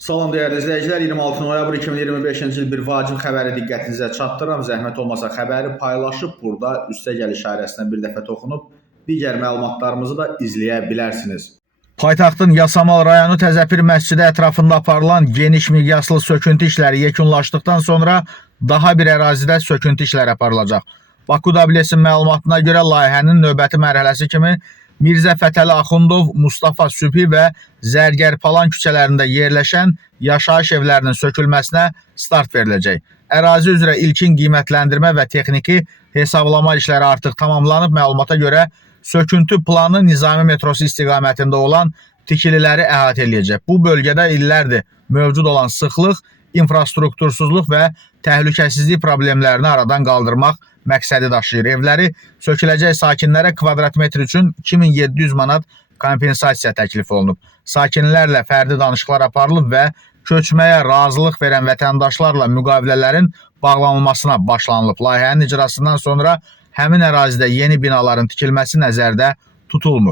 Salam dəyərli izləyicilər, 26 noyabr 2025-ci il bir vacib xəbəri diqqətinizə çatdırıram. Zəhmət olmasa xəbəri paylaşıb burada üstəgəl işarəsindən bir dəfə toxunub digər məlumatlarımızı da izləyə bilərsiniz. Paytaxtın Yasamal rayonu Təzəpir məscidi ətrafında aparılan geniş miqyaslı söküntü işləri yekunlaşdıqdan sonra daha bir ərazidə söküntü işləri aparılacaq. Baku WS-in məlumatına görə layihənin növbəti mərhələsi kimi Mirzə Fətəli Axundov, Mustafa Sübhi və Zərgər Palan küçələrində yerləşən yaşayış evlərinin sökülməsinə start veriləcək. Ərazi üzrə ilkin qiymətləndirmə və texniki hesablama işləri artıq tamamlanıb. Məlumata görə söküntü planı Nizami metrosu istiqamətində olan tikililəri əhatə edəcək. Bu bölgədə illərdir mövcud olan sıxlıq, infrastruktursuzluq və təhlükəsizlik problemlərini aradan qaldırmaq məqsədi daşıyır. Evləri söküləcək sakinlərə kvadratmetr üçün 2700 manat kompensasiya təklif olunub. Sakinlərlə fərdi danışıqlar aparılıb və köçməyə razılıq verən vətəndaşlarla müqavilələrin bağlanılmasına başlanılıb. Layihənin icrasından sonra həmin ərazidə yeni binaların tikilməsi nəzərdə tutulmur.